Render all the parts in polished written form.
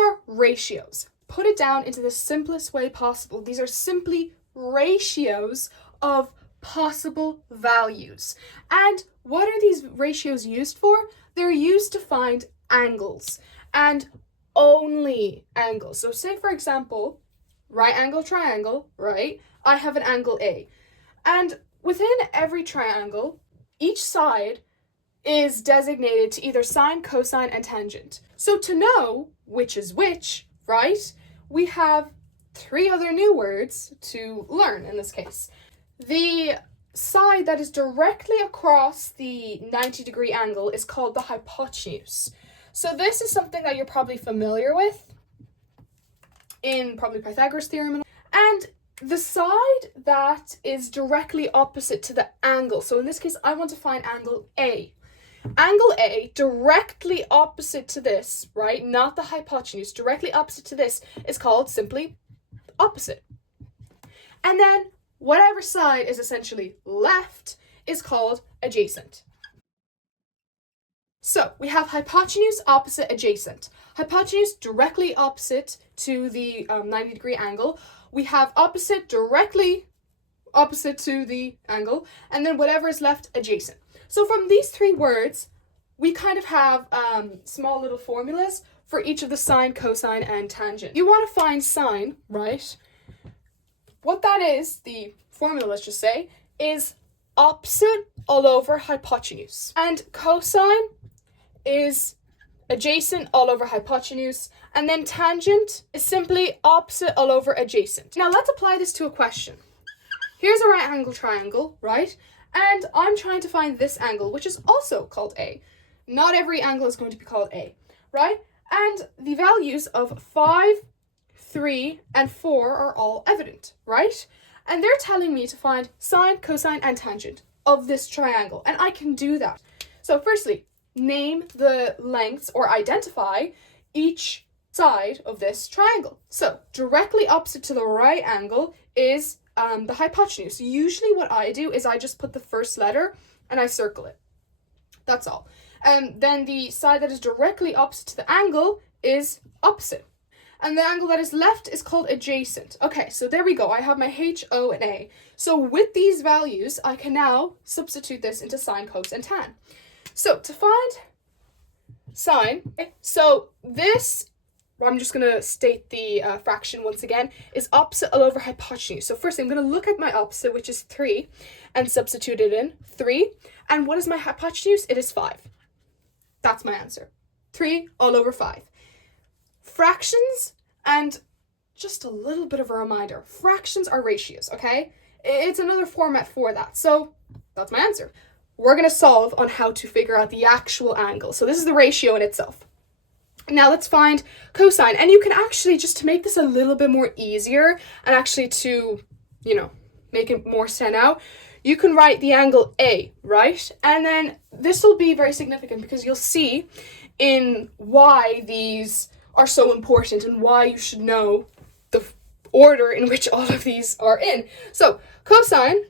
are ratios. Put it down into the simplest way possible. These are simply ratios of possible values. And what are these ratios used for? They're used to find angles, and only angles. So say, for example, right angle triangle, right? I have an angle A. And within every triangle, each side is designated to either sine, cosine, and tangent. So to know which is which, right, we have 3 other new words to learn in this case. The side that is directly across the 90-degree angle is called the hypotenuse. So this is something that you're probably familiar with in probably Pythagoras theorem. And the side that is directly opposite to the angle, so in this case I want to find angle A. Angle A, directly opposite to this, right, not the hypotenuse, directly opposite to this is called simply opposite. And then whatever side is essentially left is called adjacent. So we have hypotenuse, opposite, adjacent. Hypotenuse directly opposite to the 90-degree angle. We have opposite directly opposite to the angle, and then whatever is left, adjacent. So from these 3 words, we kind of have small little formulas for each of the sine, cosine, and tangent. You want to find sine, right? What that is, the formula, let's just say, is opposite all over hypotenuse. And cosine is adjacent all over hypotenuse. And then tangent is simply opposite all over adjacent. Now let's apply this to a question. Here's a right angle triangle, right? And I'm trying to find this angle, which is also called A. Not every angle is going to be called A, right? And the values of 5, 3, and 4 are all evident, right? And they're telling me to find sine, cosine, and tangent of this triangle. And I can do that. So firstly, name the lengths or identify each side of this triangle. So directly opposite to the right angle is the hypotenuse. Usually what I do is I just put the first letter and I circle it. That's all. Then the side that is directly opposite to the angle is opposite. And the angle that is left is called adjacent. Okay, so there we go. I have my H, O, and A. So with these values, I can now substitute this into sine, cos, and tan. So to find sine, so this, I'm just going to state the fraction once again, is opposite all over hypotenuse. So first I'm going to look at my opposite, which is 3, and substitute it in 3. And what is my hypotenuse? It is 5. That's my answer. 3 all over 5. Fractions, and just a little bit of a reminder, fractions are ratios, okay? It's another format for that. So that's my answer. We're going to solve on how to figure out the actual angle. So this is the ratio in itself. Now let's find cosine. And you can actually, just to make this a little bit more easier and actually to, make it more stand out, you can write the angle A, right? And then this will be very significant because you'll see in why these are so important and why you should know the order in which all of these are in. So cosine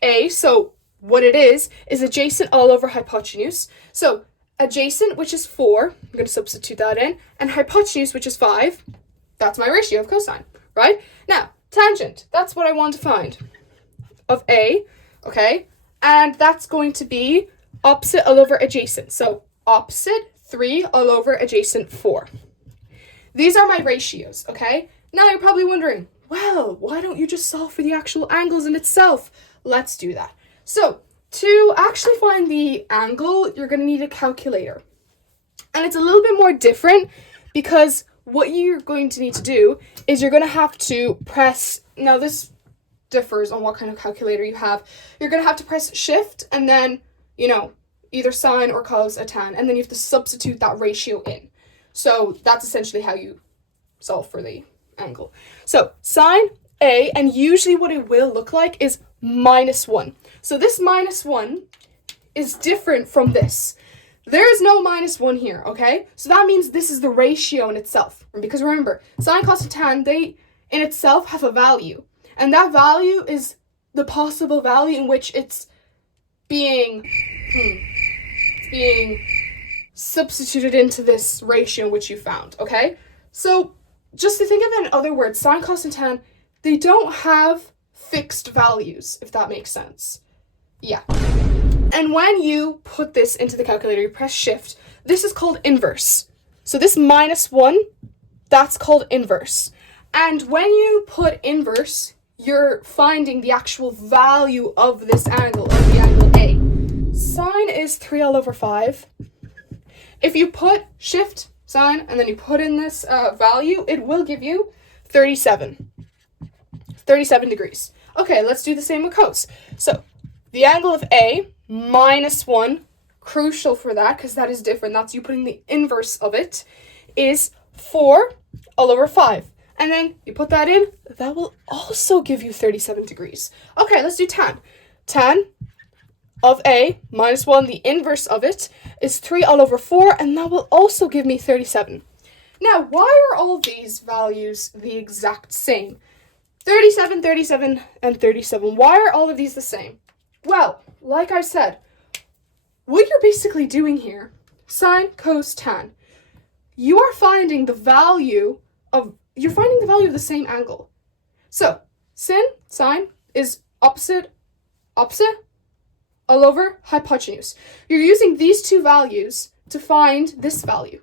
A, so what it is adjacent all over hypotenuse. So adjacent, which is 4, I'm going to substitute that in, and hypotenuse, which is 5, that's my ratio of cosine, right? Now, tangent, that's what I want to find of A, okay? And that's going to be opposite all over adjacent. So opposite 3 all over adjacent 4. These are my ratios, okay? Now you're probably wondering, well, why don't you just solve for the actual angles in itself? Let's do that. So to actually find the angle, you're going to need a calculator. And it's a little bit more different because what you're going to need to do is you're going to have to press, now this differs on what kind of calculator you have. You're going to have to press shift and then, either sine or cos or tan, and then you have to substitute that ratio in. So that's essentially how you solve for the angle. So sine A, and usually what it will look like is -1. So this -1 is different from this. There is no -1 here, okay? So that means this is the ratio in itself. Because remember, sine, cos, and tan, they in itself have a value. And that value is the possible value in which it's being substitute it into this ratio which you found, okay? So just to think of it in other words, sine, cos, and tan, they don't have fixed values, if that makes sense. Yeah. And when you put this into the calculator, you press shift, this is called inverse. So this -1, that's called inverse. And when you put inverse, you're finding the actual value of this angle, of the angle A. Sine is 3 all over 5. If you put shift, sine, and then you put in this value, it will give you 37. 37 degrees. Okay, let's do the same with cos. So the angle of A, -1, crucial for that because that is different. That's you putting the inverse of it, is 4 all over 5. And then you put that in, that will also give you 37 degrees. Okay, let's do tan. Tan of A, -1, the inverse of it, is 3 all over 4, and that will also give me 37. Now, why are all these values the exact same? 37, 37, and 37. Why are all of these the same? Well, like I said, what you're basically doing here, sine, cos, tan, you are finding the value of the same angle. So, sine is opposite all over hypotenuse. You're using these two values to find this value.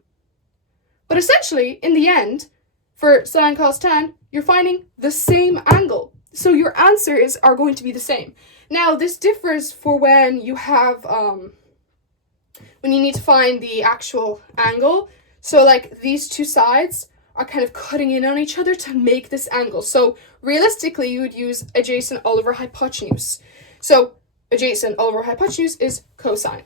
But essentially, in the end, for sine, cos, tan, you're finding the same angle. So your answers are going to be the same. Now, this differs for when you have, when you need to find the actual angle. So like these two sides are kind of cutting in on each other to make this angle. So realistically, you would use adjacent all over hypotenuse. So adjacent all over hypotenuse is cosine.